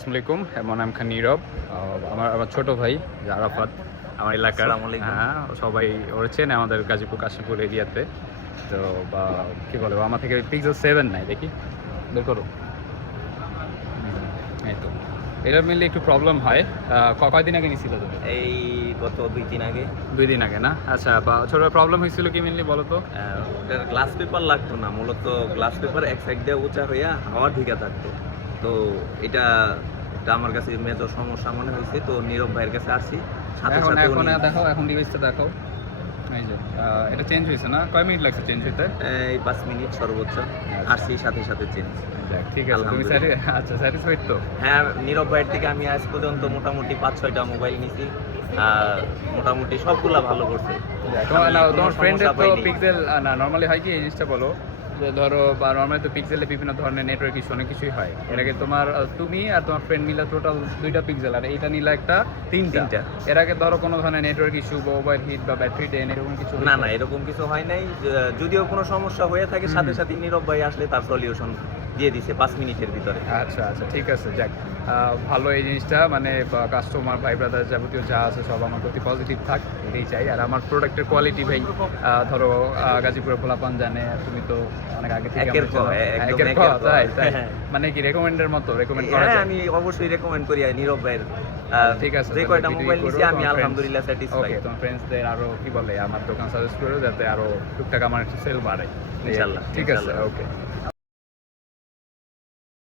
আসসালামাইকুম, আমার নাম খান নীরব। আমার ছোট ভাই আরাফাত আমার এলাকার। হ্যাঁ, সবাই ওরা চেনে আমাদের গাজীপুর কাশীপুর এরিয়াতে। তো বা কি বলে, আমার থেকে পিক্সেল 7 নাই, দেখি বের করো। এই তো এটা মেনলি একটু প্রবলেম হয়। কয়দিন আগে নিছিল তুমি? এই গত 2-3 আগে। 2 দিন আগে না? আচ্ছা, বা ছোট প্রবলেম হয়েছিল কি মেনলি বলো তো? ওটার গ্লাস পেপার লাগতো না, মূলত গ্লাস পেপার এক সাইড দিয়ে উঁচা হইয়া হাওয়া ঢুকে থাকতো। তো এটা এটা আমার কাছে মেজর সমস্যা মনে হয়েছে, তো নীরব ভাইয়ের কাছে আসি। সাথে এখন সাথে এখন উনি দেখো, এখন ডিভাইসটা দেখো। এই যে এটা চেঞ্জ হয়েছে না? কয় মিনিট লাগছে চেঞ্জ হতে? এই 5 মিনিট সর্বোচ্চ আসছি, সাথে সাথে চেঞ্জ। যাক, ঠিক আছে। তুমি আচ্ছা, স্যাটিসফাইড তো? হ্যাঁ, নীরব ভাইয়ের থেকে আমি আজ পর্যন্ত মোটামুটি 5-6টা মোবাইল নিছি। মোটামুটি সবগুলা ভালো করছে। তোমার ফ্রেন্ডের তো পিক্সেল না, নর্মালি হয় কি এই জিনিসটা বলো, যে ধরো বা নর্মালি তো পিক্সেলে বিভিন্ন ধরনের নেটওয়ার্ক ইস্যু অনেক কিছুই হয়। এর আগে তোমার তুমি আর তোমার ফ্রেন্ড মিলে টোটাল 2টা পিক্সেল, আর এইটা নিলে একটা তিনটা। এর আগে ধরো কোনো ধরনের নেটওয়ার্ক ইস্যু বা ওভার হিট বা ব্যাটারি ড্রেন এরকম কিছু? না না, এরকম কিছু হয় নাই। যদিও কোনো সমস্যা হয়ে থাকে, সাথে সাথে নীরব ভাই আসলে তার সলিউশন দিয়ে দিছে 5 মিনিটের ভিতরে। আচ্ছা আচ্ছা, ঠিক আছে। যাক, ভালো এই জিনিসটা, মানে কাস্টমার ভাই ব্রাদার যাবতীয় যা আছে সব আমার প্রতি পজিটিভ থাক, এটাই চাই। আর আমার প্রোডাক্টের কোয়ালিটি ভাই, ধরো গাজীপুরের পোলাপান জানে, তুমি তো অনেক আগে থেকে একের পর তাই তাই মানে কি রেকমেন্ডের মতো রেকমেন্ড করা যায়? আমি অবশ্যই রেকমেন্ড করি নীরব ভাইয়ের। ঠিক আছে, যে কয়টা মোবাইল নিছি আমি আলহামদুলিল্লাহ স্যাটিসফাইড। ওকে, তোমার ফ্রেন্ডসদের আরো কি বলে আমার দোকান সাজেস্ট করো, যাতে আরো টুকটাক আমার সেল বাড়ে ইনশাআল্লাহ। ঠিক আছে, ওকে।